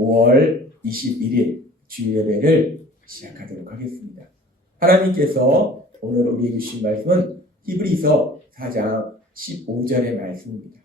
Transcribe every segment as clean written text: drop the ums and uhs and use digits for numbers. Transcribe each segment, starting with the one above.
5월 21일 주일예배를 시작하도록 하겠습니다. 하나님께서 오늘 우리에게 주신 말씀은 히브리서 4장 15절의 말씀입니다.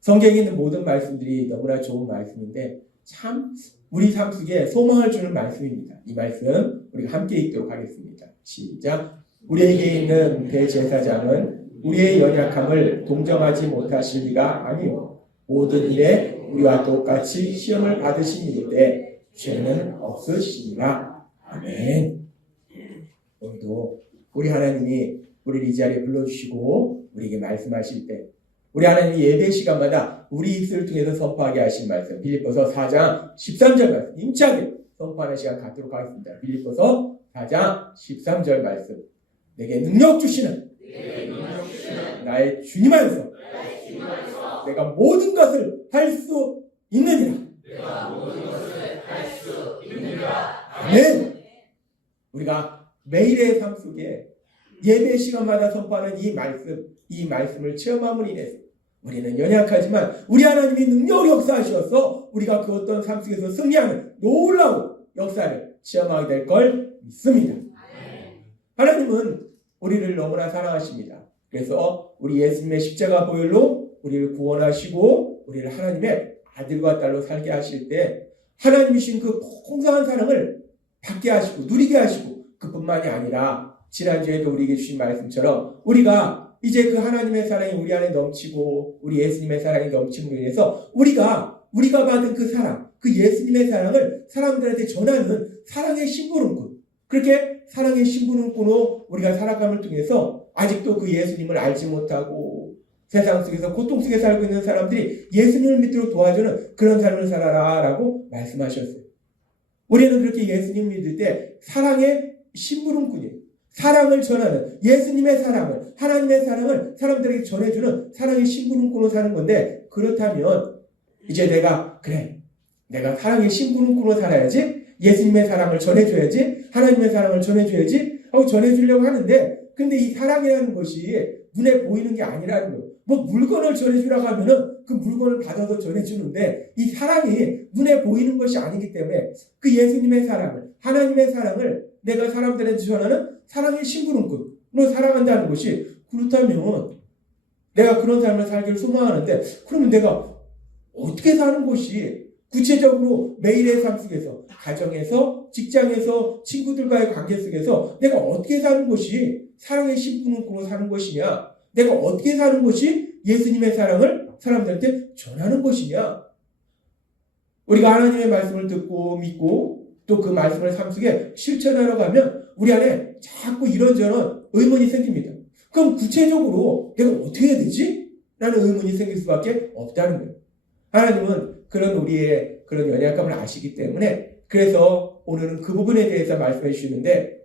성경에 있는 모든 말씀들이 너무나 좋은 말씀인데 참 우리 삶 속에 소망을 주는 말씀입니다. 이 말씀 우리가 함께 읽도록 하겠습니다. 시작. 우리에게 있는 대제사장은 우리의 연약함을 동정하지 못하실 리가 아니요 모든 일에 우리와 똑같이 시험을 받으시는데 죄는 없으시니라. 아멘. 오늘도 우리 하나님이 우리를 이 자리에 불러주시고 우리에게 말씀하실 때 우리 하나님이 예배 시간마다 우리 입술을 통해서 선포하게 하신 말씀 빌립보서 4장 13절 말씀 임차게 선포하는 시간 갖도록 하겠습니다. 빌립보서 4장 13절 말씀 내게 능력 주시는 나의 주님 안에서 내가 모든 것을 할 수 있느니라. 아멘. 우리가 매일의 삶 속에 예배 시간마다 선포하는 이 말씀을 체험함으로 인해서 우리는 연약하지만 우리 하나님이 능력을 역사하셔서 우리가 그 어떤 삶 속에서 승리하는 놀라운 역사를 체험하게 될 걸 믿습니다. 하나님은 우리를 너무나 사랑하십니다. 그래서 우리 예수님의 십자가 보혈로 우리를 구원하시고 우리를 하나님의 아들과 딸로 살게 하실 때 하나님이신 그 풍성한 사랑을 받게 하시고 누리게 하시고 그뿐만이 아니라 지난주에도 우리에게 주신 말씀처럼 우리가 이제 그 하나님의 사랑이 우리 안에 넘치고 우리 예수님의 사랑이 넘침으로 인해서 우리가 받은 그 사랑, 그 예수님의 사랑을 사람들한테 전하는 사랑의 심부름꾼, 그렇게 사랑의 심부름꾼으로 우리가 살아감을 통해서 아직도 그 예수님을 알지 못하고 세상 속에서 고통 속에 살고 있는 사람들이 예수님을 믿도록 도와주는 그런 삶을 살아라 라고 말씀하셨어요. 우리는 그렇게 예수님을 믿을 때 사랑의 심부름꾼이에요. 사랑을 전하는 예수님의 사랑을 하나님의 사랑을 사람들에게 전해주는 사랑의 심부름꾼으로 사는 건데 그렇다면 이제 내가 사랑의 심부름꾼으로 살아야지 예수님의 사랑을 전해줘야지 하나님의 사랑을 전해줘야지 하고 전해주려고 하는데 근데 이 사랑이라는 것이 눈에 보이는 게 아니라는 거예요. 뭐 물건을 전해주라고 하면은 그 물건을 받아서 전해주는데 이 사랑이 눈에 보이는 것이 아니기 때문에 그 예수님의 사랑을 하나님의 사랑을 내가 사람들한테 전하는 사랑의 심부름꾼으로 살아간다는 것이 그렇다면 내가 그런 삶을 살기를 소망하는데 그러면 내가 어떻게 사는 것이 구체적으로 매일의 삶 속에서 가정에서 직장에서 친구들과의 관계 속에서 내가 어떻게 사는 것이 사랑의 심부름꾼으로 사는 것이냐 내가 어떻게 사는 것이 예수님의 사랑을 사람들한테 전하는 것이냐 우리가 하나님의 말씀을 듣고 믿고 또 그 말씀을 삶 속에 실천하러 가면 우리 안에 자꾸 이런저런 의문이 생깁니다. 그럼 구체적으로 내가 어떻게 해야 되지? 라는 의문이 생길 수밖에 없다는 거예요. 하나님은 우리의 그런 연약감을 아시기 때문에 그래서 오늘은 그 부분에 대해서 말씀해 주시는데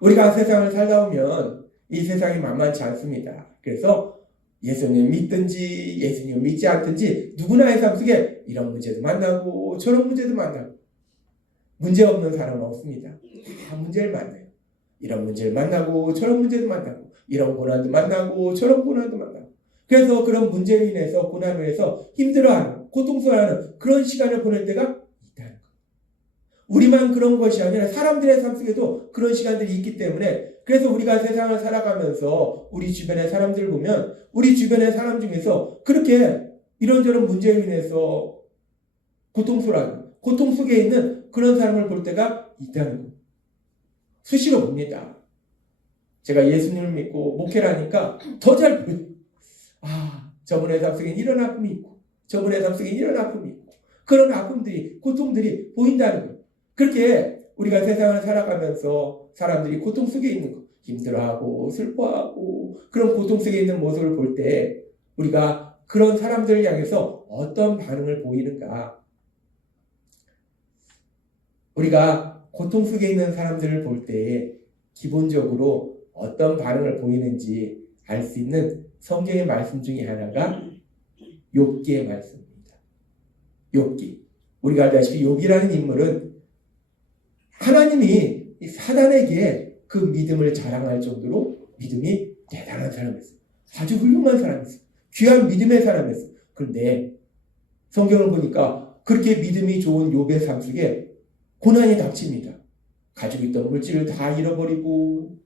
우리가 세상을 살다 보면 이 세상이 만만치 않습니다. 그래서 예수님 믿든지 예수님 믿지 않든지 누구나의 삶 속에 이런 문제도 만나고 저런 문제도 만나고 문제 없는 사람은 없습니다. 다 문제를 만나요. 이런 문제를 만나고 저런 문제도 만나고 이런 고난도 만나고 저런 고난도 만나고 그래서 그런 문제로 인해서 고난으로 인해서 힘들어하는 고통스러워하는 그런 시간을 보낼 때가 있다는 거예요. 우리만 그런 것이 아니라 사람들의 삶 속에도 그런 시간들이 있기 때문에 그래서 우리가 세상을 살아가면서 우리 주변의 사람들을 보면 우리 주변의 사람 중에서 그렇게 이런저런 문제로 인해서 고통스러워하는 고통 속에 있는 그런 사람을 볼 때가 있다는 거예요. 수시로 봅니다. 제가 예수님을 믿고 목회를 하니까 더 잘 보여요. 저분의 삶 속에 이런 아픔이 있고 저분의 삶 속에 이런 아픔이 있고 그런 아픔들이 고통들이 보인다는 거예요. 그렇게 우리가 세상을 살아가면서 사람들이 고통 속에 있는 거 힘들어하고 슬퍼하고 그런 고통 속에 있는 모습을 볼 때 우리가 그런 사람들을 향해서 어떤 반응을 보이는가 우리가 고통 속에 있는 사람들을 볼 때 기본적으로 어떤 반응을 보이는지 알 수 있는 성경의 말씀 중에 하나가 욥기의 말씀입니다. 욥기. 우리가 알다시피 욥이라는 인물은 하나님이 사단에게 그 믿음을 자랑할 정도로 믿음이 대단한 사람이었어요. 아주 훌륭한 사람이었어요. 귀한 믿음의 사람이었어요. 그런데 성경을 보니까 그렇게 믿음이 좋은 욥의 삶 속에 고난이 닥칩니다. 가지고 있던 물질을 다 잃어버리고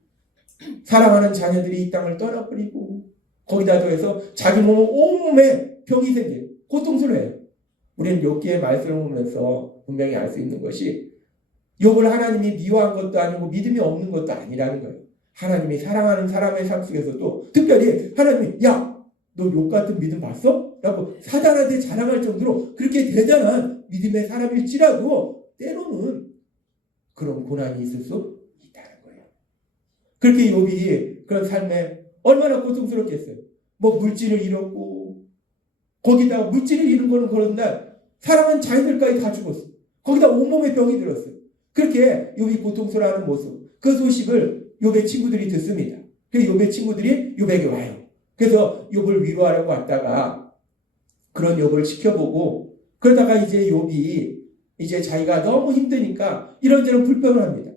사랑하는 자녀들이 이 땅을 떠나버리고 거기다 더해서 자기 몸은 온몸에 병이 생겨요. 고통스러워요. 우리는 욥기의 말씀을 보면서 분명히 알 수 있는 것이 욥을 하나님이 미워한 것도 아니고 믿음이 없는 것도 아니라는 거예요. 하나님이 사랑하는 사람의 삶 속에서도 특별히 하나님이 야! 너 욥 같은 믿음 봤어? 라고 사단한테 자랑할 정도로 그렇게 대단한 믿음의 사람일지라도 때로는 그런 고난이 있을 수 있다는 거예요. 그렇게 욥이 그런 삶에 얼마나 고통스럽겠어요. 뭐 물질을 잃었고 거기다가 물질을 잃은 거는 그런데 사랑하는 자녀들까지 다 죽었어. 거기다 온몸에 병이 들었어요. 그렇게 욥이 고통스러워하는 모습, 그 소식을 욥의 친구들이 듣습니다. 그래서 욥의 친구들이 욥에게 와요. 그래서 욥을 위로하려고 왔다가 그런 욥을 지켜보고 그러다가 이제 욥이 이제 자기가 너무 힘드니까 이런저런 불평을 합니다.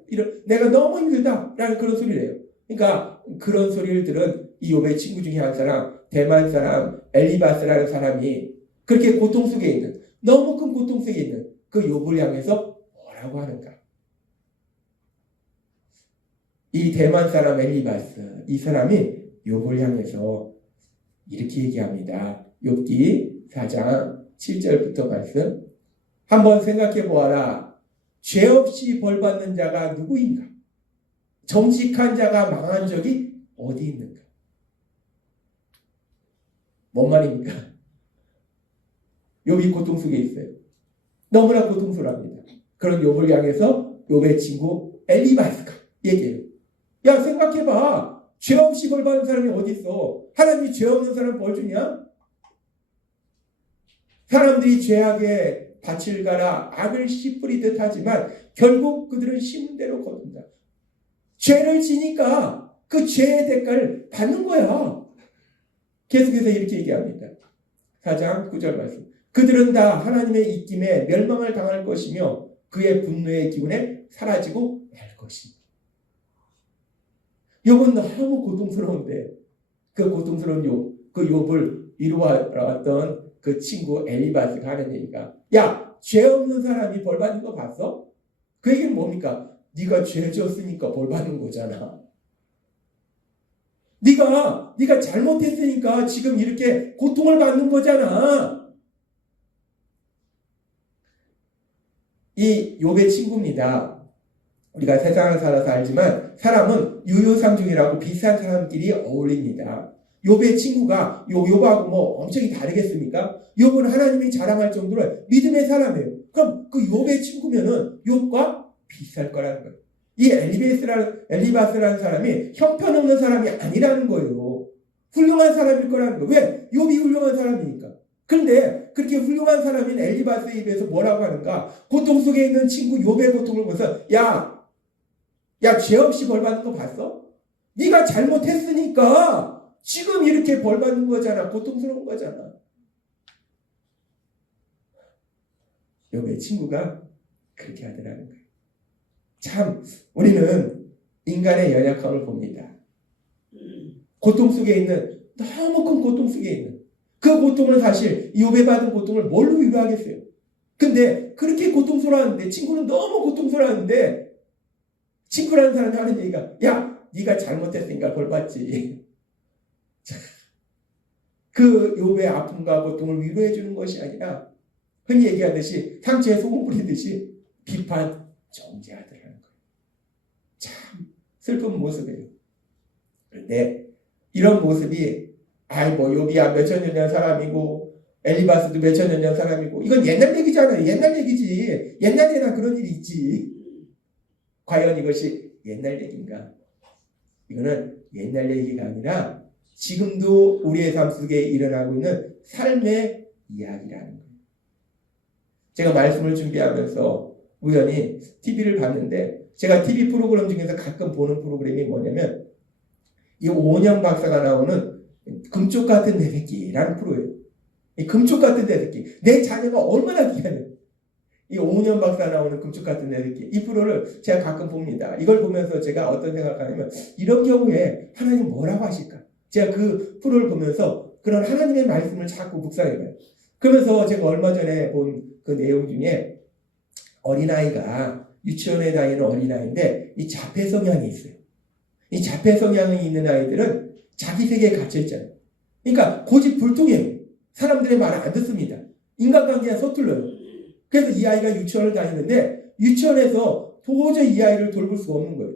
내가 너무 힘들다라는 그런 소리를 해요. 그러니까 그런 소리를 들은 이 욥의 친구 중에 한 사람, 대만 사람 엘리바스라는 사람이 그렇게 고통 속에 있는, 너무 큰 고통 속에 있는 그 욥을 향해서 뭐라고 하는가? 이 대만 사람 엘리바스, 이 사람이 욥을 향해서 이렇게 얘기합니다. 욥기 4장 7절부터 말씀. 한번 생각해 보아라. 죄 없이 벌받는 자가 누구인가? 정직한 자가 망한 적이 어디 있는가? 뭔 말입니까? 욥이 고통 속에 있어요. 너무나 고통스러워합니다. 그런 욥을 향해서 욥의 친구 엘리바스가 얘기해요. 야, 생각해봐. 죄 없이 벌 받는 사람이 어디 있어? 하나님이 죄 없는 사람 벌 주냐? 사람들이 죄악에 밭을 갈아 악을 씨 뿌리듯 하지만 결국 그들은 심은 대로 거둔다. 죄를 지니까 그 죄의 대가를 받는 거야. 계속해서 이렇게 얘기합니다. 4장 9절 말씀. 그들은 다 하나님의 입김에 멸망을 당할 것이며 그의 분노의 기운에 사라지고 말 것이다. 욥은 너무 고통스러운데 그 고통스러운 욥, 그 욥을 이루어왔던 그 친구 엘리바스가 하는 얘기가 야, 죄 없는 사람이 벌 받는 거 봤어? 그 얘기는 뭡니까? 네가 죄 지었으니까 벌 받는 거잖아. 네가 잘못했으니까 지금 이렇게 고통을 받는 거잖아. 이 욥의 친구입니다. 우리가 세상을 살아서 알지만 사람은 유유상종이라고 비슷한 사람끼리 어울립니다. 욥의 친구가 욥하고 뭐 엄청 다르겠습니까? 욥은 하나님이 자랑할 정도로 믿음의 사람이에요. 그럼 그 욥의 친구면은 욥과 비슷할 거라는 거예요. 이 엘리바스라는 사람이 형편없는 사람이 아니라는 거예요. 훌륭한 사람일 거라는 거예요. 왜? 욥이 훌륭한 사람이니까. 그런데 그렇게 훌륭한 사람인 엘리바스에 비해서 뭐라고 하는가? 고통 속에 있는 친구 욥의 고통을 보면서 야, 죄 없이 벌 받는 거 봤어? 네가 잘못했으니까 지금 이렇게 벌 받는 거잖아. 고통스러운 거잖아. 욥의 친구가 그렇게 하더라는 거예요. 참 우리는 인간의 연약함을 봅니다. 고통 속에 있는, 너무 큰 고통 속에 있는 그 고통을 사실 욥이 받은 고통을 뭘로 위로하겠어요? 근데 그렇게 고통스러워하는데, 친구는 너무 고통스러워하는데 친구라는 사람이 하는 얘기가 야, 네가 잘못했으니까 벌 받지. 그 욥의 아픔과 고통을 위로해 주는 것이 아니라 흔히 얘기하듯이 상처에 소금 뿌리듯이 비판, 정죄하더라는 거예요. 참 슬픈 모습이에요. 그런데 이런 모습이 뭐 욥이야 몇천 년 전 사람이고 엘리바스도 몇천 년 전 사람이고 이건 옛날 얘기잖아요. 옛날 얘기지. 옛날에나 그런 일이 있지. 과연 이것이 옛날 얘기인가? 이거는 옛날 얘기가 아니라 지금도 우리의 삶 속에 일어나고 있는 삶의 이야기라는 거예요. 제가 말씀을 준비하면서 우연히 TV를 봤는데, 제가 TV 프로그램 중에서 가끔 보는 프로그램이 뭐냐면 이 오은영 박사가 나오는 금쪽 같은 내 새끼라는 프로예요. 이 금쪽 같은 내 새끼, 내 자녀가 얼마나 귀하냐. 이 오은영 박사 나오는 금쪽 같은 내 새끼, 이 프로를 제가 가끔 봅니다. 이걸 보면서 제가 어떤 생각하냐면, 이런 경우에 하나님 뭐라고 하실까? 제가 그 프로를 보면서 그런 하나님의 말씀을 자꾸 묵상해봐요. 그러면서 제가 얼마 전에 본 그 내용 중에 어린아이가 유치원에 다니는 어린아이인데 이 자폐 성향이 있어요. 이 자폐 성향이 있는 아이들은 자기 세계에 갇혀 있잖아요. 그러니까 고집불통이에요. 사람들의 말을 안 듣습니다. 인간관계가 서툴러요. 그래서 이 아이가 유치원을 다니는데 유치원에서 도저히 이 아이를 돌볼 수가 없는 거예요.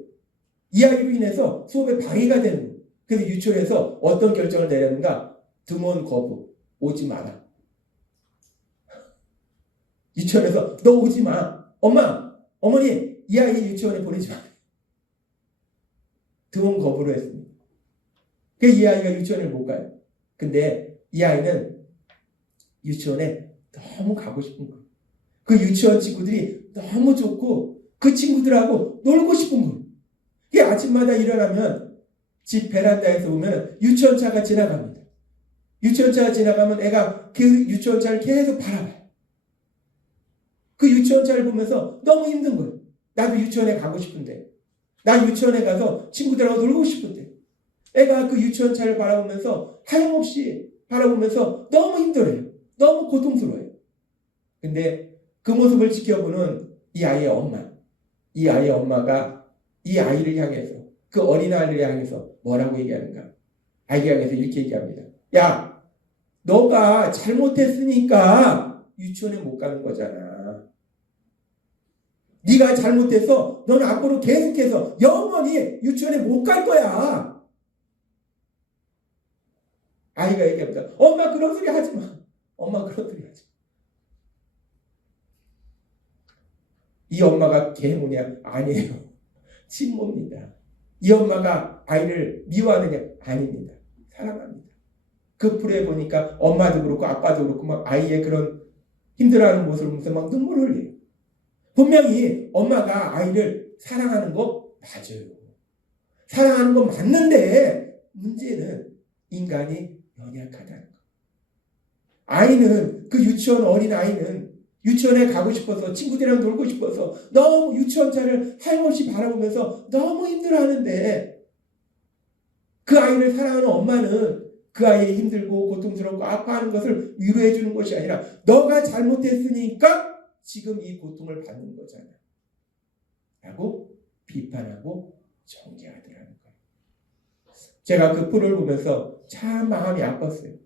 이 아이로 인해서 수업에 방해가 되는 거예요. 그래서 유치원에서 어떤 결정을 내렸는가? 등원 거부. 오지 마라. 유치원에서 너 오지 마. 엄마, 어머니 이 아이 유치원에 보내지 마. 등원 거부를 했습니다. 그래서 이 아이가 유치원에 못 가요. 근데 이 아이는 유치원에 너무 가고 싶은 거예요. 그 유치원 친구들이 너무 좋고 그 친구들하고 놀고 싶은 거예요. 이게 아침마다 일어나면 집 베란다에서 보면 유치원차가 지나갑니다. 유치원차가 지나가면 애가 그 유치원차를 계속 바라봐요. 그 유치원차를 보면서 너무 힘든 거예요. 나도 유치원에 가고 싶은데, 나 유치원에 가서 친구들하고 놀고 싶은데, 애가 그 유치원차를 바라보면서 하염없이 바라보면서 너무 힘들어요. 너무 고통스러워요. 근데 그 모습을 지켜보는 이 아이의 엄마, 이 아이의 엄마가 이 아이를 향해서, 그 어린아이를 향해서 뭐라고 얘기하는가? 아이를 향해서 이렇게 얘기합니다. 야, 너가 잘못했으니까 유치원에 못 가는 거잖아. 네가 잘못해서 너는 앞으로 계속해서 영원히 유치원에 못 갈 거야. 아이가 얘기합니다. 엄마 그런 소리 하지 마. 엄마 그런 소리 하지 마. 이 엄마가 계모냐? 아니에요. 친모입니다. 이 엄마가 아이를 미워하느냐? 아닙니다. 사랑합니다. 그 프로에 보니까 엄마도 그렇고 아빠도 그렇고 막 아이의 그런 힘들어하는 모습을 보면서 막 눈물을 흘려요. 분명히 엄마가 아이를 사랑하는 거 맞아요. 사랑하는 거 맞는데 문제는 인간이 연약하다는 거. 아이는 그 유치원 어린 아이는 유치원에 가고 싶어서 친구들이랑 놀고 싶어서 너무 유치원차를 하염없이 바라보면서 너무 힘들어하는데 그 아이를 사랑하는 엄마는 그 아이의 힘들고 고통스럽고 아파하는 것을 위로해 주는 것이 아니라 너가 잘못했으니까 지금 이 고통을 받는 거잖아 라고 비판하고 정죄하더라는 거예요. 제가 그 프로를 보면서 참 마음이 아팠어요.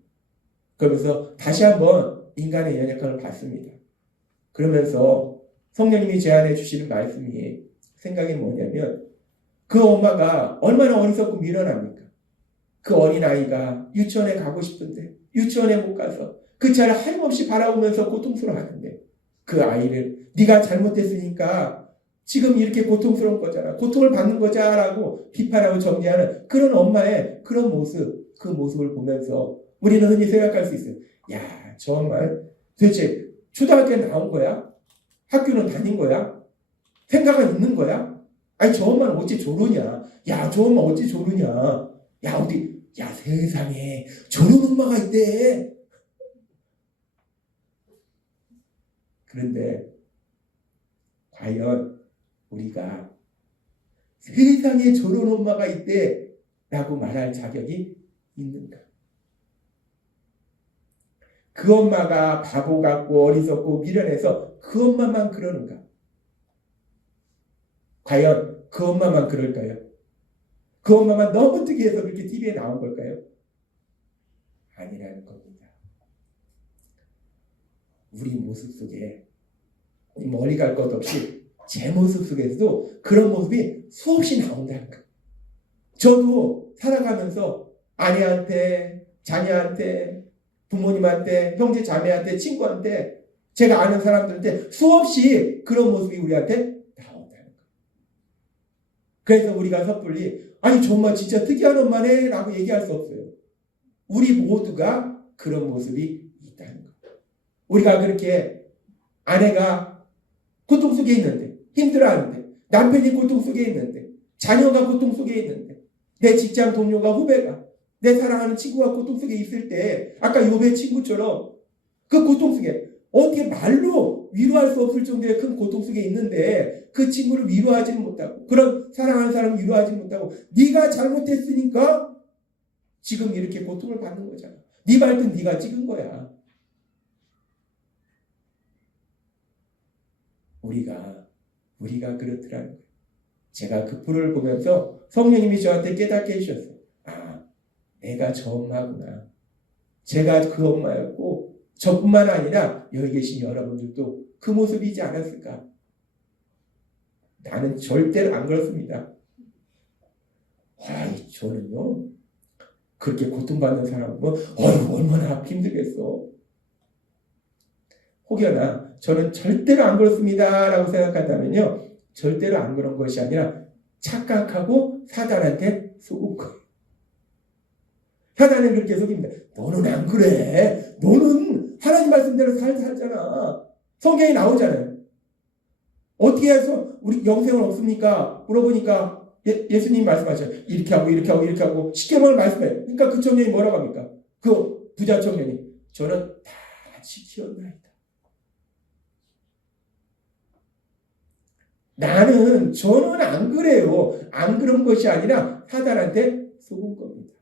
그러면서 다시 한번 인간의 연약함을 봤습니다. 그러면서 성령님이 제안해 주시는 말씀이 생각이 뭐냐면 그 엄마가 얼마나 어리석고 미련합니까? 그 어린아이가 유치원에 가고 싶은데 유치원에 못 가서 그 차를 하염없이 바라보면서 고통스러워하는데 그 아이를 네가 잘못했으니까 지금 이렇게 고통스러운 거잖아. 고통을 받는 거잖아라고 비판하고 정죄하는 그런 엄마의 그런 모습, 그 모습을 보면서 우리는 흔히 생각할 수 있어요. 야, 저 엄마 도대체 초등학교에 나온 거야? 학교는 다닌 거야? 생각은 있는 거야? 아니 저 엄마는 어찌 저러냐? 야, 저 엄마 어찌 저러냐? 야, 어디 야, 세상에 저런 엄마가 있대. 그런데 과연 우리가 세상에 저런 엄마가 있대 라고 말할 자격이 있는가? 그 엄마가 바보 같고 어리석고 미련해서 그 엄마만 그러는가? 과연 그 엄마만 그럴까요? 그 엄마만 너무 특이해서 그렇게 TV에 나온 걸까요? 아니라는 겁니다. 우리 모습 속에 멀리 갈 것 없이 제 모습 속에서도 그런 모습이 수없이 나온다는 거예요. 저도 살아가면서 아내한테, 자녀한테, 부모님한테, 형제 자매한테, 친구한테, 제가 아는 사람들한테 수없이 그런 모습이 우리한테 나온다는 거예요. 그래서 우리가 섣불리 아니 정말 진짜 특이한 엄마네 라고 얘기할 수 없어요. 우리 모두가 그런 모습이 있다는 거예요. 우리가 그렇게 아내가 고통 속에 있는데 힘들어하는데 남편이 고통 속에 있는데 자녀가 고통 속에 있는데 내 직장 동료가 후배가 내 사랑하는 친구가 고통 속에 있을 때 아까 욥의 친구처럼 그 고통 속에 어떻게 말로 위로할 수 없을 정도의 큰 고통 속에 있는데 그 친구를 위로하지는 못하고 그런 사랑하는 사람을 위로하지 못하고 네가 잘못했으니까 지금 이렇게 고통을 받는 거잖아. 네 발등 네가 찍은 거야. 우리가 그렇더라는 거예요. 제가 그 풀을 보면서 성령님이 저한테 깨닫게 해주셨어요. 아, 내가 저 엄마구나. 제가 그 엄마였고 저뿐만 아니라 여기 계신 여러분들도 그 모습이지 않았을까? 나는 절대로 안 그렇습니다. 저는요, 그렇게 고통받는 사람은 얼마나 힘들겠어. 혹여나 저는 절대로 안 그렇습니다 라고 생각한다면요, 절대로 안 그런 것이 아니라 착각하고 사단한테 속은 거예요. 사단은 그렇게 속입니다. 너는 안 그래. 너는 하나님 말씀대로 살잖아. 성경에 나오잖아요. 어떻게 해서 우리 영생은 없습니까? 물어보니까 예수님 말씀하셔요. 이렇게 하고 십계명을 말씀해요. 그러니까 그 청년이 뭐라고 합니까? 그 부자 청년이 저는 다 지키었나이다. 저는 안 그래요. 안 그런 것이 아니라 사단한테 속은 겁니다.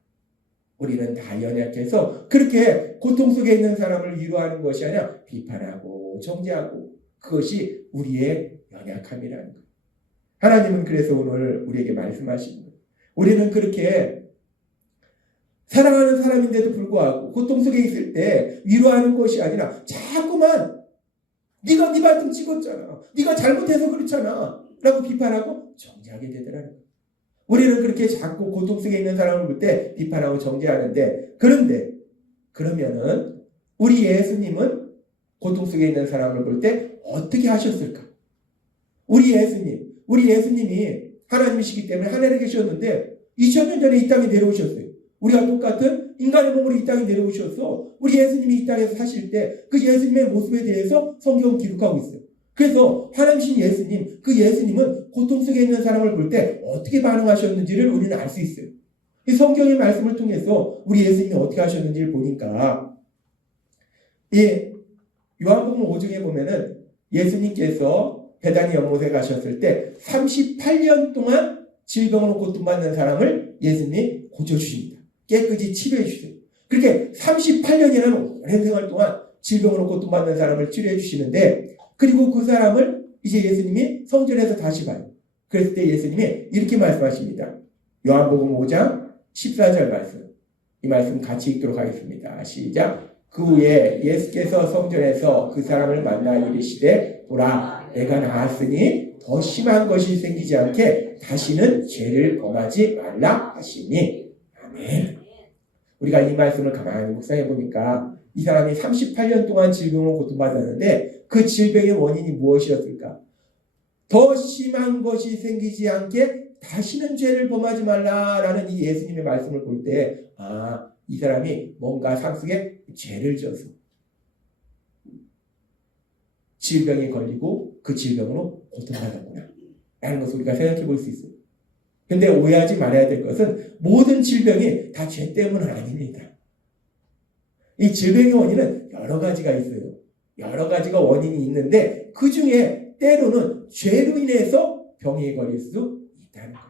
우리는 다 연약해서 그렇게 고통 속에 있는 사람을 위로하는 것이 아니라 비판하고 정죄하고, 그것이 우리의 연약함이라는 거예요. 하나님은 그래서 오늘 우리에게 말씀하시는 거예요. 우리는 그렇게 사랑하는 사람인데도 불구하고 고통 속에 있을 때 위로하는 것이 아니라 자꾸만 네가 네 발등 찍었잖아. 네가 잘못해서 그렇잖아. 라고 비판하고 정죄하게 되더라는 거예요. 우리는 그렇게 자꾸 고통 속에 있는 사람을 볼 때 비판하고 정죄하는데, 그러면은 우리 예수님은 고통 속에 있는 사람을 볼 때 어떻게 하셨을까? 우리 예수님이 하나님이시기 때문에 하늘에 계셨는데 2000년 전에 이 땅에 내려오셨어요. 우리가 똑같은 인간의 몸으로 이 땅에 내려오셔서 우리 예수님이 이 땅에서 사실 때 그 예수님의 모습에 대해서 성경은 기록하고 있어요. 그래서 하나님이신 예수님, 그 예수님은 고통 속에 있는 사람을 볼 때 어떻게 반응하셨는지를 우리는 알 수 있어요. 이 성경의 말씀을 통해서 우리 예수님이 어떻게 하셨는지를 보니까, 요한복음 5장에 보면은 예수님께서 베다니 연못에 가셨을 때 38년 동안 질병으로 고통받는 사람을 예수님이 고쳐주십니다. 깨끗이 치료해 주세요. 그렇게 38년이라는 오랜 생활 동안 질병으로 고통받는 사람을 치료해 주시는데, 그리고 그 사람을 이제 예수님이 성전에서 다시 봐요. 그랬을 때 예수님이 이렇게 말씀하십니다. 요한복음 5장 14절 말씀. 이 말씀 같이 읽도록 하겠습니다. 시작. 그 후에 예수께서 성전에서 그 사람을 만나 이르시되 보라, 내가 나았으니 더 심한 것이 생기지 않게 다시는 죄를 범하지 말라 하시니. 아멘. 우리가 이 말씀을 가만히 묵상해 보니까 이 사람이 38년 동안 질병으로 고통받았는데 그 질병의 원인이 무엇이었을까? 더 심한 것이 생기지 않게 다시는 죄를 범하지 말라라는 이 예수님의 말씀을 볼 때, 이 사람이 뭔가 상속에 죄를 져서 질병에 걸리고 그 질병으로 고통받았구나 라는 것을 우리가 생각해 볼 수 있어요. 근데 오해하지 말아야 될 것은 모든 질병이 다 죄 때문은 아닙니다. 이 질병의 원인은 여러 가지가 있어요. 여러 가지가 원인이 있는데 그 중에 때로는 죄로 인해서 병에 걸릴 수 있다는 거예요.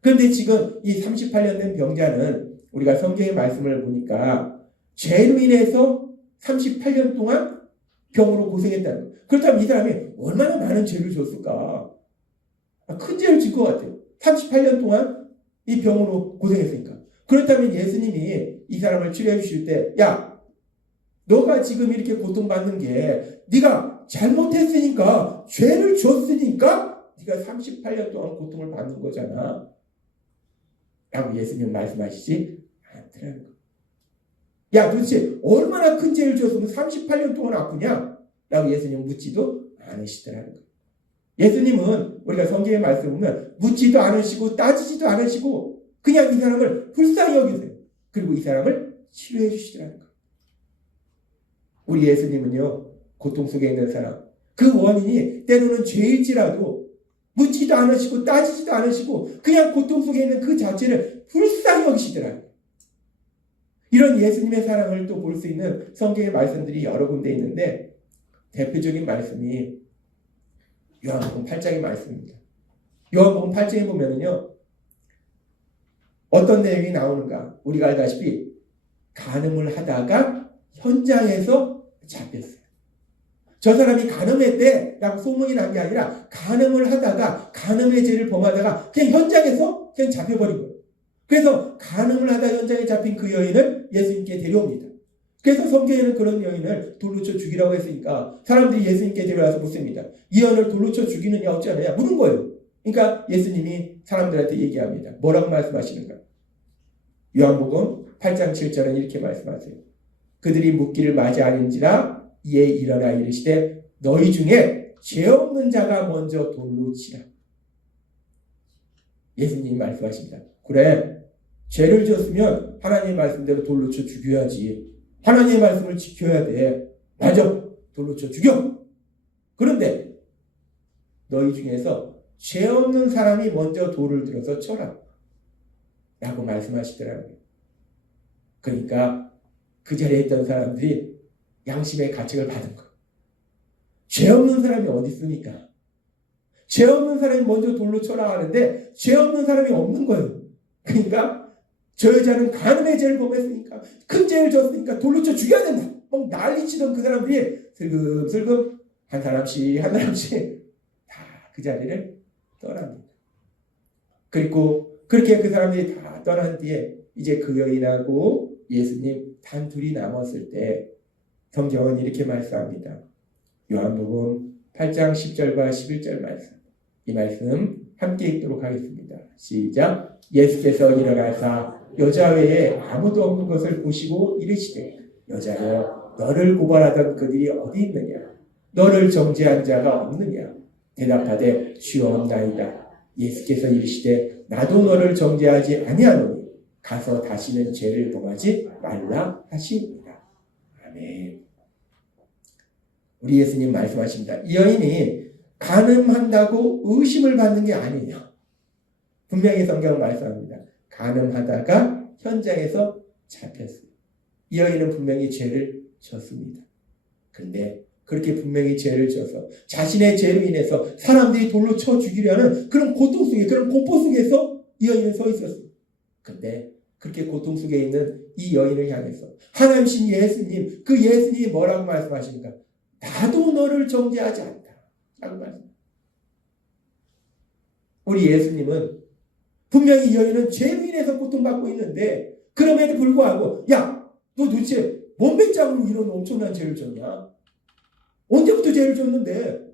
그런데 지금 이 38년 된 병자는 우리가 성경의 말씀을 보니까 죄로 인해서 38년 동안 병으로 고생했다는 거예요. 그렇다면 이 사람이 얼마나 많은 죄를 줬을까? 큰 죄를 질 것 같아요. 38년 동안 이 병으로 고생했으니까. 그렇다면 예수님이 이 사람을 치료해 주실 때, 야, 너가 지금 이렇게 고통받는 게 네가 잘못했으니까, 죄를 줬으니까 네가 38년 동안 고통을 받는 거잖아 라고 예수님 말씀하시지 않더라는 거예요. 야, 도대체 얼마나 큰 죄를 줬으면 38년 동안 아프냐? 라고 예수님 묻지도 않으시더라는 거예요. 예수님은 우리가 성경의 말씀을 보면 묻지도 않으시고 따지지도 않으시고 그냥 이 사람을 불쌍히 여기세요. 그리고 이 사람을 치료해 주시더라는 거예요. 우리 예수님은요, 고통 속에 있는 사람, 그 원인이 때로는 죄일지라도 묻지도 않으시고 따지지도 않으시고 그냥 고통 속에 있는 그 자체를 불쌍히 여기시더라는 거예요. 이런 예수님의 사랑을 또 볼 수 있는 성경의 말씀들이 여러 군데 있는데 대표적인 말씀이 요한복음 8장의 말씀입니다. 요한복음 8장에 보면은요, 어떤 내용이 나오는가? 우리가 알다시피 간음을 하다가 현장에서 잡혔어요. 저 사람이 간음했대라고 소문이 난 게 아니라 간음을 하다가 간음의 죄를 범하다가 그냥 현장에서 그냥 잡혀버린 거예요. 그래서 간음을 하다 현장에 잡힌 그 여인을 예수님께 데려옵니다. 그래서 성경에는 그런 여인을 돌로 쳐 죽이라고 했으니까 사람들이 예수님께 데려와서 묻습니다. 이 여인을 돌로 쳐 죽이느냐 어찌 하느냐 묻는 거예요. 그러니까 예수님이 사람들한테 얘기합니다. 뭐라고 말씀하시는가? 요한복음 8장 7절은 이렇게 말씀하세요. 그들이 묻기를 맞이하는지라 이에 일어나 이르시되 너희 중에 죄 없는 자가 먼저 돌로 치라. 예수님이 말씀하십니다. 그래, 죄를 지었으면 하나님의 말씀대로 돌로 쳐 죽여야지. 하나님의 말씀을 지켜야 돼. 맞아, 돌로 쳐 죽여. 그런데 너희 중에서 죄 없는 사람이 먼저 돌을 들어서 쳐라 라고 말씀하시더라고요. 그러니까 그 자리에 있던 사람들이 양심의 가책을 받은 거예요. 죄 없는 사람이 어디 있습니까? 죄 없는 사람이 먼저 돌로 쳐라 하는데 죄 없는 사람이 없는 거예요. 그러니까 저 여자는 간음의 죄를 범했으니까 큰 죄를 졌으니까 돌로 쳐 죽여야 된다. 막 난리치던 그 사람들이 슬금슬금 한 사람씩 다 그 자리를 떠납니다. 그리고 그렇게 그 사람들이 다 떠난 뒤에 이제 그 여인하고 예수님 단둘이 남았을 때 성경은 이렇게 말씀합니다. 요한복음 8장 10절과 11절 말씀. 이 말씀 함께 읽도록 하겠습니다. 시작. 예수께서 일어나사 여자 외에 아무도 없는 것을 보시고 이르시되 여자여 너를 고발하던 그들이 어디 있느냐? 너를 정죄한 자가 없느냐? 대답하되 주여 없나이다. 예수께서 이르시되 나도 너를 정죄하지 아니하노니 가서 다시는 죄를 범하지 말라 하시니라. 아멘. 우리 예수님 말씀하십니다. 이 여인이 간음한다고 의심을 받는 게 아니냐. 분명히 성경은 말씀합니다. 간음하다가 현장에서 잡혔어요. 이 여인은 분명히 죄를 졌습니다. 그런데 그렇게 분명히 죄를 져서 자신의 죄로 인해서 사람들이 돌로 쳐 죽이려는 그런 고통 속에, 그런 공포 속에서 이 여인은 서 있었어요. 그런데 그렇게 고통 속에 있는 이 여인을 향해서 하나님신 예수님, 그 예수님이 뭐라고 말씀하십니까? 나도 너를 정죄하지 않다 라고 말씀합니다. 우리 예수님은 분명히 이 여인은 죄로 인해서 고통받고 있는데 그럼에도 불구하고 야, 너 도대체 뭔 배짱으로 이런 엄청난 죄를 졌냐? 언제부터 죄를 졌는데?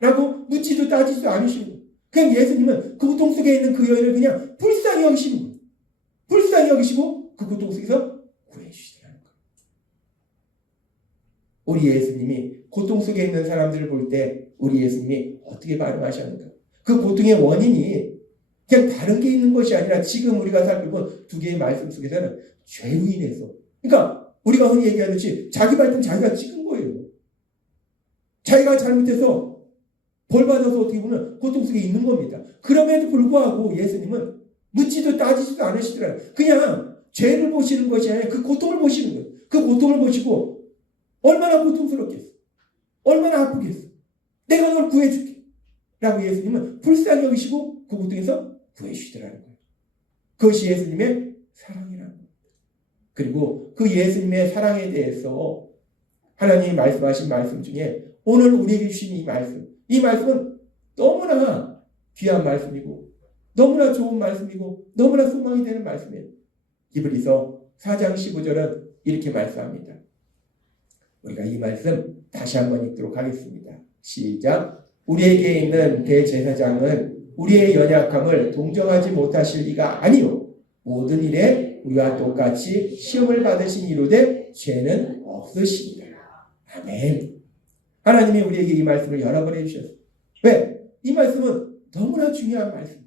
라고 묻지도 따지지도 않으시는 거예요. 그냥 예수님은 그 고통 속에 있는 그 여인을 그냥 불쌍히 여기시는 거예요. 불쌍히 여기시고 그 고통 속에서 구해주시라는 거예요. 우리 예수님이 고통 속에 있는 사람들을 볼 때 우리 예수님이 어떻게 반응하셨는가? 그 고통의 원인이 그냥 다른 게 있는 것이 아니라 지금 우리가 살펴본 두 개의 말씀 속에서는 죄로 인해서, 그러니까 우리가 흔히 얘기하듯이 자기 발등 자기가 찍은 거예요. 자기가 잘못해서 벌 받아서 어떻게 보면 고통 속에 있는 겁니다. 그럼에도 불구하고 예수님은 묻지도 따지지도 않으시더라고요. 그냥 죄를 보시는 것이 아니라 그 고통을 보시는 거예요. 그 고통을 보시고 얼마나 고통스럽겠어. 얼마나 아프겠어. 내가 널 구해줄게. 라고 예수님은 불쌍히 여기시고 그 고통에서 구해주시더라는 거예요. 그것이 예수님의 사랑이라는 거예요. 그리고 그 예수님의 사랑에 대해서 하나님이 말씀하신 말씀 중에 오늘 우리에게 주신 이 말씀은 너무나 귀한 말씀이고 너무나 좋은 말씀이고 너무나 소망이 되는 말씀이에요. 히브리서 4장 15절은 이렇게 말씀합니다. 우리가 이 말씀 다시 한번 읽도록 하겠습니다. 시작. 우리에게 있는 대제사장은 우리의 연약함을 동정하지 못하실 리가 아니요 모든 일에 우리와 똑같이 시험을 받으신 이로되 죄는 없으시니라. 아멘. 하나님이 우리에게 이 말씀을 여러 번 해주셨어요. 왜? 이 말씀은 너무나 중요한 말씀.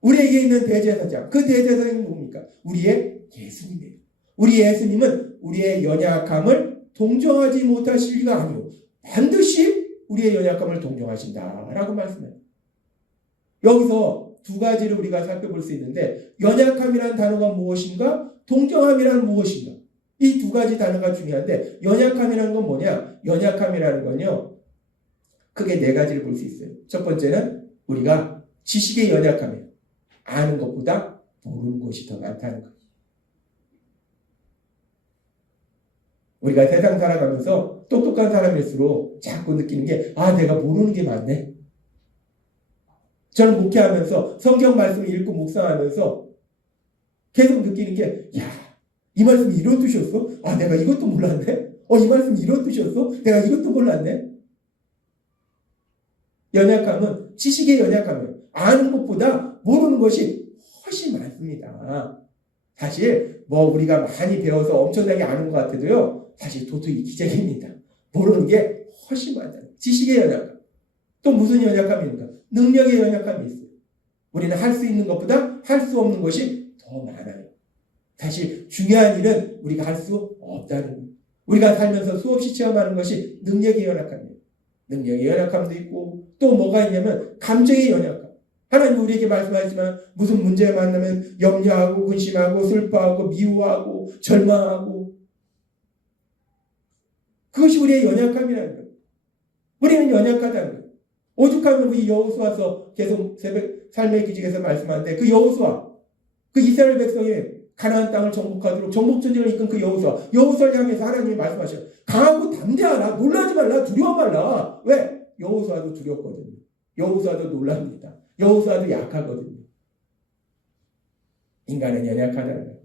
우리에게 있는 대제사장, 그 대제사장이 뭡니까? 우리의 예수님이에요. 우리 예수님은 우리의 연약함을 동정하지 못하실 리가 아니요 반드시 우리의 연약함을 동정하신다라고 말씀해요. 여기서 두 가지를 우리가 살펴볼 수 있는데 연약함이라는 단어가 무엇인가? 동정함이라는 무엇인가? 이 두 가지 단어가 중요한데 연약함이라는 건 뭐냐? 연약함이라는 건요 크게 네 가지를 볼 수 있어요. 첫 번째는 우리가 지식의 연약함이에요. 아는 것보다 모르는 것이 더 많다는 거예요. 우리가 세상 살아가면서 똑똑한 사람일수록 자꾸 느끼는 게, 아, 내가 모르는 게 많네. 저는 목회하면서 성경 말씀을 읽고 묵상하면서 계속 느끼는 게, 야, 이 말씀이 이런 뜻이었어? 아, 내가 이것도 몰랐네? 이 말씀이 이런 뜻이었어? 내가 이것도 몰랐네? 연약함은, 지식의 연약함은 아는 것보다 모르는 것이 훨씬 많습니다. 사실 우리가 많이 배워서 엄청나게 아는 것 같아도요, 사실 도토리 기적입니다. 모르는 게 훨씬 많다. 지식의 연약함. 또 무슨 연약함이 있는가? 능력의 연약함이 있어요. 우리는 할 수 있는 것보다 할 수 없는 것이 더 많아요. 사실 중요한 일은 우리가 할 수 없다는 거예요. 우리가 살면서 수없이 체험하는 것이 능력의 연약함이에요. 능력의 연약함도 있고, 또 뭐가 있냐면 감정의 연약함. 하나님 우리에게 말씀하시지만 무슨 문제에 만나면 염려하고 근심하고 슬퍼하고 미워하고 절망하고, 그것이 우리의 연약함이라는 거예요. 우리는 연약하다는 거예요. 오죽하면 우리 여호수아서 계속 새벽 삶의 기직에서 말씀하는데, 그 여호수아, 그 이스라엘 백성이 가나안 땅을 정복하도록 정복전쟁을 이끈 그 여호수아를 향해서 하나님이 말씀하셔요. 강하고 담대하라. 놀라지 말라. 두려워 말라. 왜? 여호수아도 두렵거든요. 여호수아도 놀랍니다. 여호수아도 약하거든요. 인간은 연약하다는 거예요.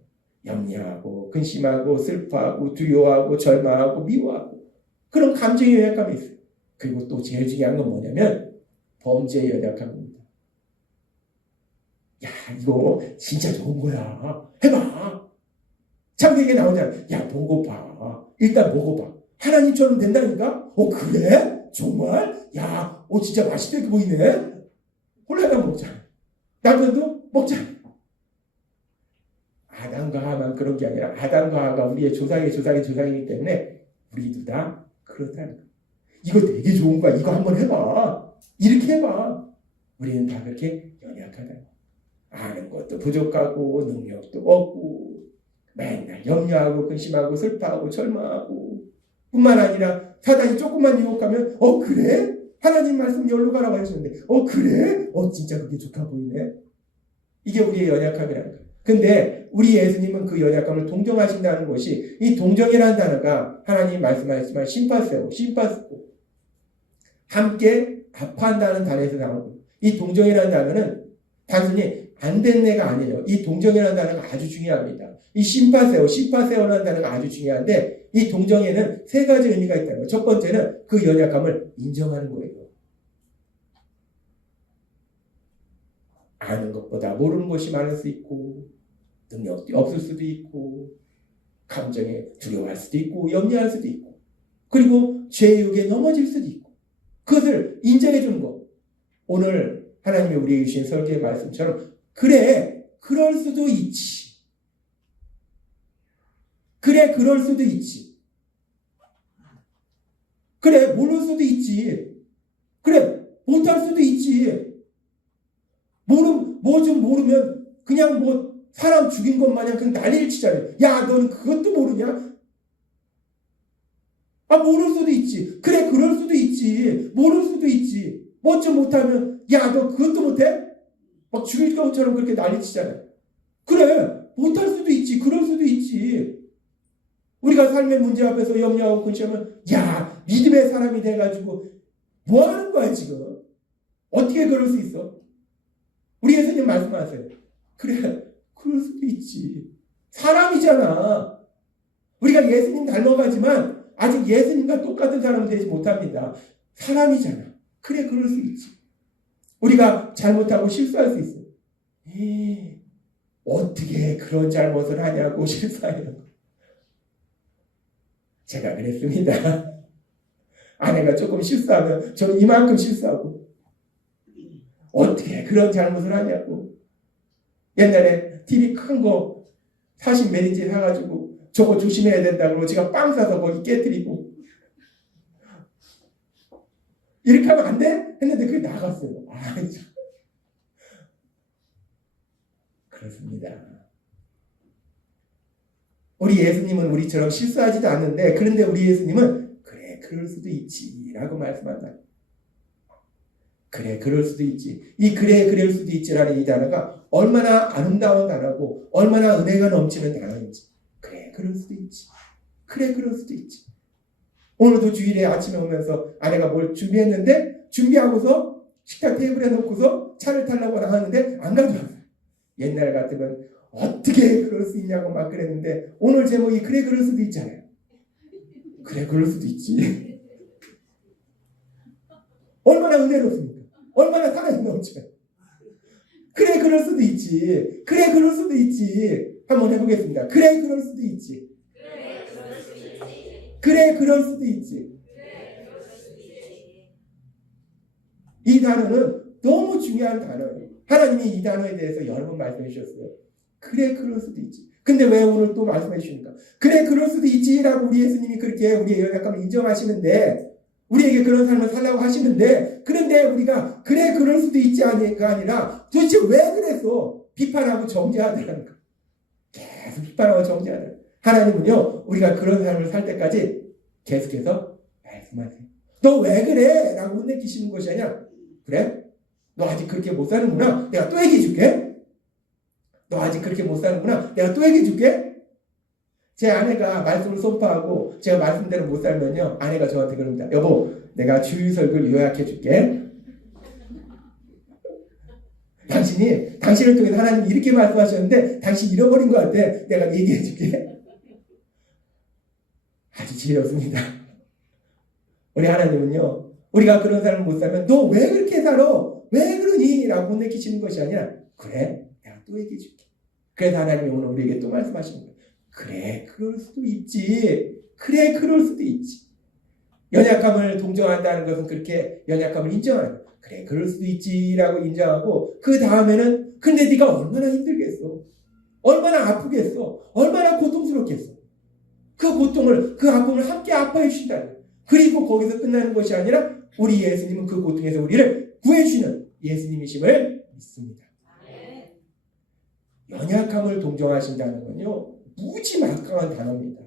염려하고 근심하고 슬퍼하고 두려워하고 절망하고 미워하고, 그런 감정의 연약함이 있어요. 그리고 또 제일 중요한 건 뭐냐면 범죄의 연약함입니다. 야, 이거 진짜 좋은 거야. 해봐. 창세기에 나오잖아. 야, 보고 봐. 일단 보고 봐. 하나님처럼 된다니까? 그래? 정말? 야, 진짜 맛있게 보이네? 홀라당 먹자. 남편도 먹자. 아담과 하만 그런 게 아니라, 아담과 하가 우리의 조상이기 때문에 우리도 다 그렇다는 거야. 이거 되게 좋은 거야. 이거 한번 해봐. 이렇게 해봐. 우리는 다 그렇게 연약하다. 아는 것도 부족하고 능력도 없고 맨날 염려하고 근심하고 슬퍼하고 절망하고, 뿐만 아니라 사단이 조금만 유혹하면 그래? 하나님 말씀 열로 가라고 하시는데 그래? 진짜 그게 좋아 보이네. 이게 우리의 연약함이라는 거예요. 근데 우리 예수님은 그 연약함을 동정하신다는 것이, 이 동정이라는 단어가 하나님이 말씀하셨지만 심파세오, 함께 아파한다는 단어에서 나오고, 이 동정이라는 단어는 단순히 안 된 내가 아니에요. 이 동정이라는 단어가 아주 중요합니다. 이 심파세오라는 단어가 아주 중요한데, 이 동정에는 세 가지 의미가 있다는 거예요. 첫 번째는 그 연약함을 인정하는 거예요. 아는 것보다 모르는 것이 많을 수 있고, 능력이 없을 수도 있고, 감정에 두려워할 수도 있고, 염려할 수도 있고, 그리고 죄의 유혹에 넘어질 수도 있고, 그것을 인정해 주는 것. 오늘 하나님이 우리에게 주신 설계의 말씀처럼, 그래, 그럴 수도 있지. 그래, 그럴 수도 있지. 그래, 모를 수도 있지. 그래, 못할 수도 있지. 뭐 좀 모르면 그냥 사람 죽인 것 마냥 그냥 난리를 치잖아요. 야, 너는 그것도 모르냐? 모를 수도 있지. 그래, 그럴 수도 있지. 모를 수도 있지. 뭐 좀 못하면, 야, 너 그것도 못해? 막 죽일 것처럼 그렇게 난리 치잖아요. 그래, 못할 수도 있지. 그럴 수도 있지. 우리가 삶의 문제 앞에서 염려하고 근심하면, 야, 믿음의 사람이 돼가지고 뭐 하는 거야 지금? 어떻게 그럴 수 있어? 우리 예수님 말씀하세요. 그래, 그럴 수도 있지. 사람이잖아. 우리가 예수님 닮아가지만 아직 예수님과 똑같은 사람은 되지 못합니다. 사람이잖아. 그래, 그럴 수 있지. 우리가 잘못하고 실수할 수 있어. 어떻게 그런 잘못을 하냐고 실수해요. 제가 그랬습니다. 아내가 조금 실수하면 저는 이만큼 실수하고, 어떻게 그런 잘못을 하냐고. 옛날에 TV 큰 거 40몇 인치 사가지고 저거 조심해야 된다고 제가 빵 사서 거기 깨뜨리고, 이렇게 하면 안 돼? 했는데 그게 나갔어요. 그렇습니다. 우리 예수님은 우리처럼 실수하지도 않는데, 그런데 우리 예수님은 그래, 그럴 수도 있지 라고 말씀한다. 그래, 그럴 수도 있지. 이 그래, 그럴 수도 있지라는 이 단어가 얼마나 아름다운 단어고 얼마나 은혜가 넘치는 단어인지. 그래, 그럴 수도 있지. 그래, 그럴 수도 있지. 오늘도 주일에 아침에 오면서 아내가 뭘 준비했는데 준비하고서 식탁 테이블에 놓고서 차를 타려고 나가는데 안 가져왔어요. 옛날 같으면 어떻게 그럴 수 있냐고 막 그랬는데 오늘 제목이 그래, 그럴 수도 있잖아요. 그래, 그럴 수도 있지. 얼마나 은혜롭습니까? 얼마나 사랑이 넘쳐요. 그래, 그럴 수도 있지. 그래, 그럴 수도 있지. 한번 해보겠습니다. 그래, 그럴 수도 있지. 그래, 그럴 수도 있지. 이 단어는 너무 중요한 단어예요. 하나님이 이 단어에 대해서 여러 번 말씀해 주셨어요. 그래, 그럴 수도 있지. 근데 왜 오늘 또 말씀해 주십니까? 그래, 그럴 수도 있지라고 우리 예수님이 그렇게 우리의 연약함을 인정하시는데, 우리에게 그런 삶을 살라고 하시는데, 그런데 우리가 그래, 그럴 수도 있지 아니가 아니라 도대체 왜 그랬어? 비판하고 정죄하더라는 거. 계속 비판하고 정죄하더라는 거. 하나님은요, 우리가 그런 삶을 살 때까지 계속해서 말씀하세요. 너 왜 그래? 라고 혼내키시는 것이 아니라, 그래? 너 아직 그렇게 못 사는구나? 내가 또 얘기해 줄게. 너 아직 그렇게 못 사는구나? 내가 또 얘기해 줄게. 제 아내가 말씀을 선포하고 제가 말씀대로 못 살면요, 아내가 저한테 그럽니다. 여보, 내가 주일설교를 요약해 줄게. 당신을 통해서 하나님이 이렇게 말씀하셨는데 당신 잃어버린 것 같아. 내가 얘기해 줄게. 아주 지혜롭습니다. 우리 하나님은요, 우리가 그런 삶을 못 살면 너 왜 그렇게 살아? 왜 그러니? 라고 혼내키시는 것이 아니라, 그래, 내가 또 얘기해 줄게. 그래서 하나님이 오늘 우리에게 또 말씀하시는 거예요. 그래, 그럴 수도 있지. 그래, 그럴 수도 있지. 연약함을 동정한다는 것은 그렇게 연약함을 인정하는 거예요. 그래, 그럴 수도 있지라고 인정하고, 그 다음에는 근데 네가 얼마나 힘들겠어? 얼마나 아프겠어? 얼마나 고통스럽겠어? 그 고통을, 그 아픔을 함께 아파해 주신다. 그리고 거기서 끝나는 것이 아니라 우리 예수님은 그 고통에서 우리를 구해주시는 예수님이심을 믿습니다. 연약함을 동정하신다는 건요, 무지 막강한 단어입니다.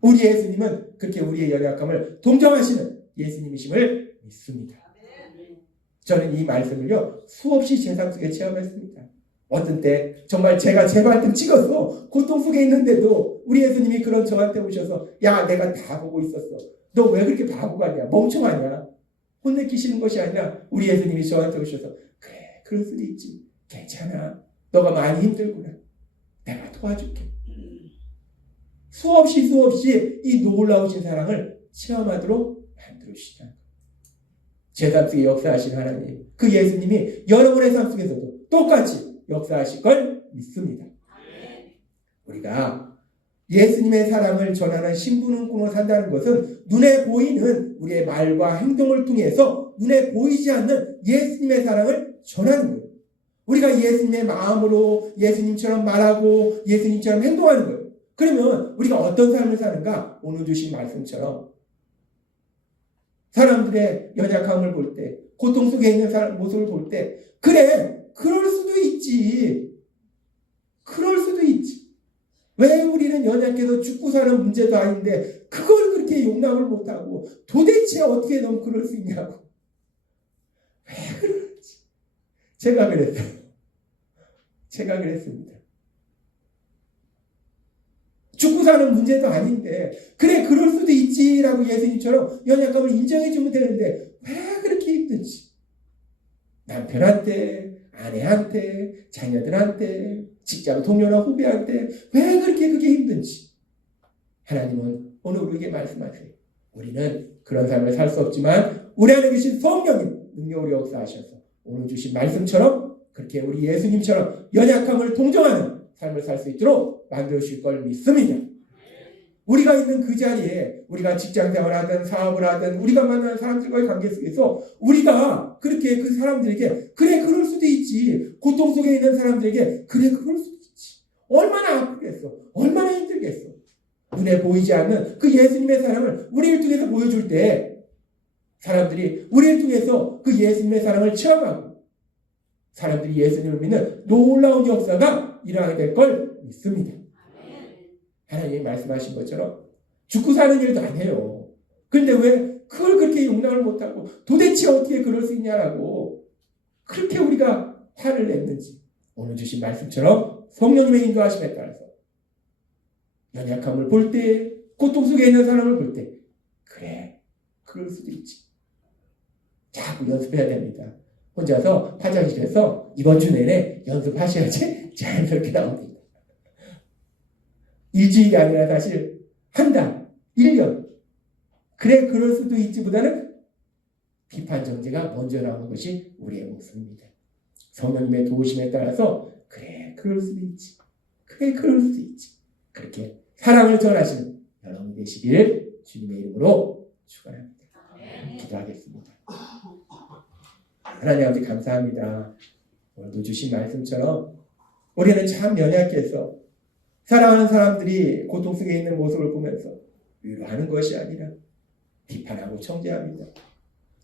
우리 예수님은 그렇게 우리의 연약함을 동정하시는 예수님이심을 믿습니다. 저는 이 말씀을요, 수없이 제 삶 속에 체험했습니다. 어떤 때 정말 제가 제 발등 찍었어. 고통 속에 있는데도 우리 예수님이 그런 저한테 오셔서, 야, 내가 다 보고 있었어. 너 왜 그렇게 바보 같냐? 멍청하냐? 혼내키시는 것이 아니라 우리 예수님이 저한테 오셔서, 그래, 그럴 수도 있지. 괜찮아. 너가 많이 힘들구나. 내가 도와줄게. 수없이 이 놀라우신 사랑을 체험하도록 만들어주시다. 제 삶 속에 역사하신 하나님, 그 예수님이 여러분의 삶 속에서도 똑같이 역사하실 걸 믿습니다. 우리가 예수님의 사랑을 전하는 신부는 꿈을 산다는 것은 눈에 보이는 우리의 말과 행동을 통해서 눈에 보이지 않는 예수님의 사랑을 전하는 거예요. 우리가 예수님의 마음으로 예수님처럼 말하고 예수님처럼 행동하는 거예요. 그러면 우리가 어떤 삶을 사는가? 오늘 주신 말씀처럼 사람들의 연약함을 볼 때, 고통 속에 있는 사람 모습을 볼 때, 그래, 그럴 수도 있지. 그럴 수도 있지. 왜 우리는 연약해서 죽고 사는 문제도 아닌데 그걸 그렇게 용납을 못하고 도대체 어떻게 넌 그럴 수 있냐고. 왜 그러는지. 제가 그랬어요. 제가 그랬습니다. 죽고 사는 문제도 아닌데 그래, 그럴 수도 있지라고 예수님처럼 연약함을 인정해주면 되는데 왜 그렇게 힘든지. 남편한테, 아내한테, 자녀들한테, 직장 동료나 후배한테 왜 그렇게 그게 힘든지. 하나님은 오늘 우리에게 말씀하세요. 우리는 그런 삶을 살 수 없지만 우리 안에 계신 성령님 능력으로 역사하셔서 오늘 주신 말씀처럼 그렇게 우리 예수님처럼 연약함을 동정하는 삶을 살 수 있도록 만들어주실 걸 믿습니다. 우리가 있는 그 자리에 우리가 직장생활을 하든 사업을 하든 우리가 만나는 사람들과의 관계 속에서 우리가 그렇게 그 사람들에게 그래, 그럴 수도 있지. 고통 속에 있는 사람들에게 그래, 그럴 수도 있지. 얼마나 아프겠어. 얼마나 힘들겠어. 눈에 보이지 않는 그 예수님의 사랑을 우리를 통해서 보여줄 때 사람들이 우리를 통해서 그 예수님의 사랑을 체험하고 사람들이 예수님을 믿는 놀라운 역사가 일어나게 될 걸 믿습니다. 하나님이 말씀하신 것처럼 죽고 사는 일도 아니에요. 그런데 왜 그걸 그렇게 용납을 못하고 도대체 어떻게 그럴 수 있냐라고 그렇게 우리가 화를 냈는지 오늘 주신 말씀처럼 성령님의 인도하심에 따라서 연약함을 볼 때, 고통 속에 있는 사람을 볼 때, 그래, 그럴 수도 있지. 자꾸 연습해야 됩니다. 혼자서 화장실에서 이번 주 내내 연습하셔야지 자연스럽게 나옵니다. 일주일이 아니라 사실 한 달, 1년. 그래, 그럴 수도 있지보다는 비판 정제가 먼저 나오는 것이 우리의 모습입니다. 성령님의 도우심에 따라서 그래, 그럴 수도 있지. 그래, 그럴 수도 있지. 그렇게 사랑을 전하시는 여러분 되시기를 주님의 이름으로 축원합니다. 기도하겠습니다. 하나님 아버지 감사합니다. 오늘도 주신 말씀처럼 우리는 참 연약해서 사랑하는 사람들이 고통 속에 있는 모습을 보면서 위로하는 것이 아니라 비판하고 정죄합니다.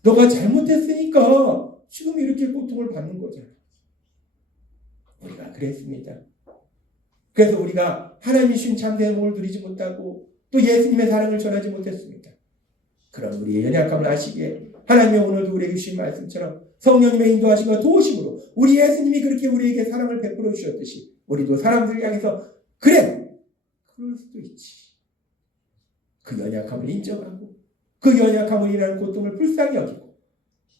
너가 잘못했으니까 지금 이렇게 고통을 받는 거잖아. 우리가 그랬습니다. 그래서 우리가 하나님이 주신 참된 복을 누리지 못하고 또 예수님의 사랑을 전하지 못했습니다. 그런 우리의 연약함을 아시기에 하나님의 오늘도 우리에게 주신 말씀처럼 성령님의 인도하심과 도우심으로 우리 예수님이 그렇게 우리에게 사랑을 베풀어 주셨듯이 우리도 사람들을 향해서 그래! 그럴 수도 있지. 그 연약함을 인정하고 그 연약함으로 인한 고통을 불쌍히 여기고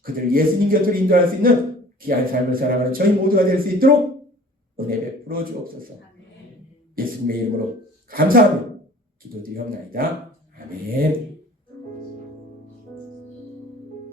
그들을 예수님 곁으로 인도할 수 있는 귀한 삶을 살아가는 저희 모두가 될 수 있도록 은혜 베풀어 주옵소서. 예수님의 이름으로 감사하며 기도드리옵나이다. 아멘.